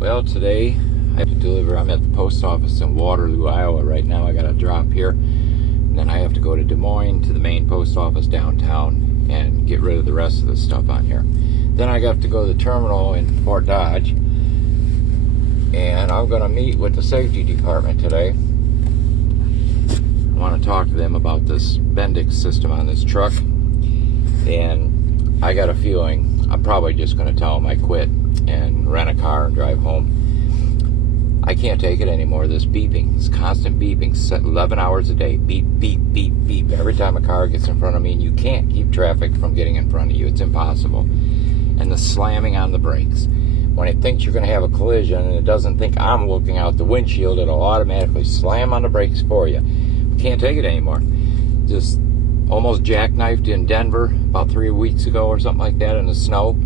Well, today I have to deliver. I'm at the post office in Waterloo, Iowa right now. I got a drop here. And then I have to go to Des Moines to the main post office downtown and get rid of the rest of the stuff on here. Then I got to go to the terminal in Fort Dodge. And I'm going to meet with the safety department today. I want to talk to them about this Bendix system on this truck. And I got a feeling I'm probably just going to tell them I quit and rent a car and drive home. I can't take it anymore, this beeping, this constant beeping, 11 hours a day, beep, beep, beep, beep, every time a car gets in front of me, and you can't keep traffic from getting in front of you, it's impossible. And the slamming on the brakes. When it thinks you're going to have a collision and it doesn't think I'm looking out the windshield, it'll automatically slam on the brakes for you. Can't take it anymore. Just almost jackknifed in Denver about 3 weeks ago or something like that in the snow.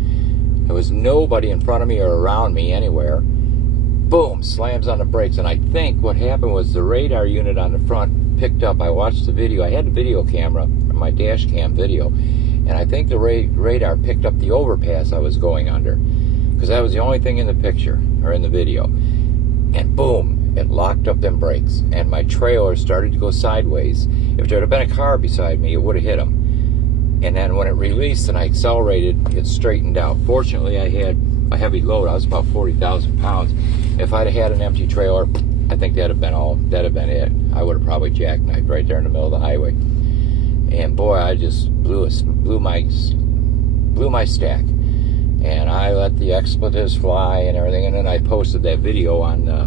There was nobody in front of me or around me anywhere. Boom, slams on the brakes. And I think what happened was the radar unit on the front picked up. I watched the video. I had the video camera, my dash cam video, and I think the radar picked up the overpass I was going under, because that was the only thing in the picture or in the video. And boom, it locked up them brakes, and my trailer started to go sideways. If there had been a car beside me, it would have hit him. And then when it released and I accelerated, it straightened out. Fortunately, I had a heavy load. I was about 40,000 pounds. If I'd have had an empty trailer, I think that'd have been it. I would have probably jackknifed right there in the middle of the highway. And boy, I just blew my stack. And I let the expletives fly and everything. And then I posted that video on the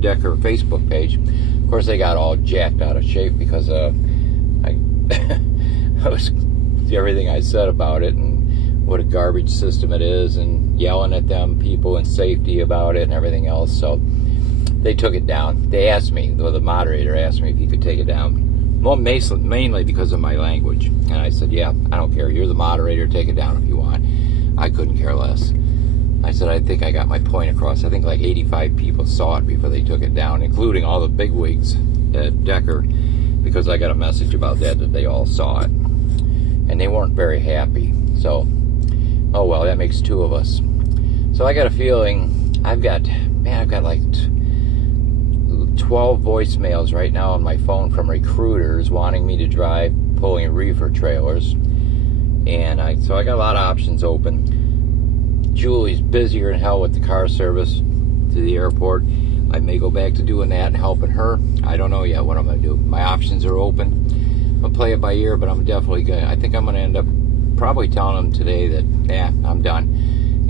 Decker Facebook page. Of course, they got all jacked out of shape because I was everything I said about it and what a garbage system it is, and yelling at them people in safety about it and everything else. So they took it down. They asked me, the moderator asked me if he could take it down. Well, mainly because of my language. And I said, yeah, I don't care. You're the moderator. Take it down if you want. I couldn't care less. I said, I think I got my point across. I think like 85 people saw it before they took it down, including all the bigwigs at Decker, because I got a message about that they all saw it. And they weren't very happy. So, oh well, that makes two of us. So I got a feeling I've got like 12 voicemails right now on my phone from recruiters wanting me to drive, pulling reefer trailers. And so I got a lot of options open. Julie's busier than hell with the car service to the airport. I may go back to doing that and helping her. I don't know yet what I'm going to do. My options are open. I'll play it by ear, but I'm definitely going to, I think I'm going to end up probably telling them today that, I'm done,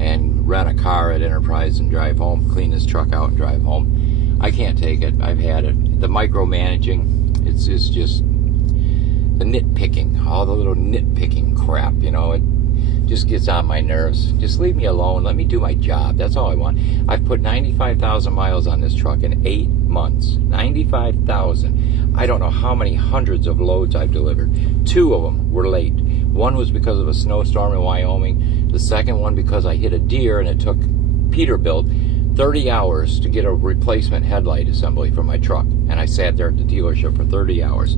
and rent a car at Enterprise and drive home, clean this truck out and drive home. I can't take it. I've had it. The micromanaging, it's just the nitpicking, all the little nitpicking crap, it just gets on my nerves. Just leave me alone. Let me do my job. That's all I want. I've put 95,000 miles on this truck in 8 months. 95,000. I don't know how many hundreds of loads I've delivered. 2 of them were late. One was because of a snowstorm in Wyoming. The second one because I hit a deer, and it took Peterbilt 30 hours to get a replacement headlight assembly for my truck. And I sat there at the dealership for 30 hours.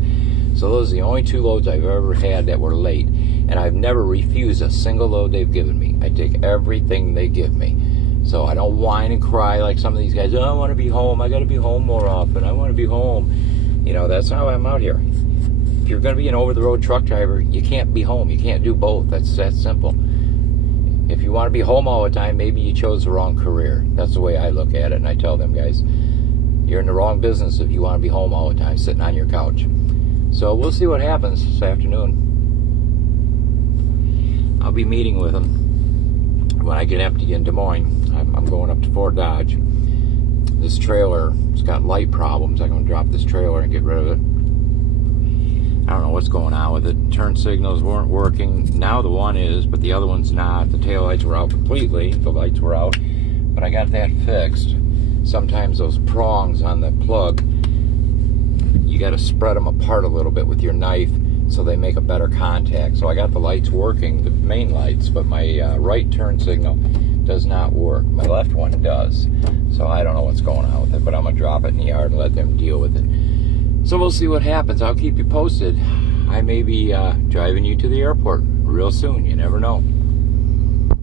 So those are the only 2 loads I've ever had that were late. And I've never refused a single load they've given me. I take everything they give me. So I don't whine and cry like some of these guys. Oh, I want to be home. I got to be home more often. I want to be home. That's how I'm out here. If you're going to be an over-the-road truck driver, you can't be home. You can't do both. That's that simple. If you want to be home all the time, maybe you chose the wrong career. That's the way I look at it. And I tell them guys, you're in the wrong business if you want to be home all the time, sitting on your couch. So we'll see what happens this afternoon. I'll be meeting with them when I get empty in Des Moines. I'm going up to Fort Dodge. This trailer, it's got light problems. I'm going to drop this trailer and get rid of it. I don't know what's going on with it. Turn signals weren't working. Now the one is, but the other one's not. The taillights were out completely. The lights were out. But I got that fixed. Sometimes those prongs on the plug, you got to spread them apart a little bit with your knife so they make a better contact. So I got the lights working, the main lights, but my right turn signal does not work. My left one does. So I don't know what's going on with it, but I'm going to drop it in the yard and let them deal with it. So we'll see what happens. I'll keep you posted. I may be driving you to the airport real soon. You never know.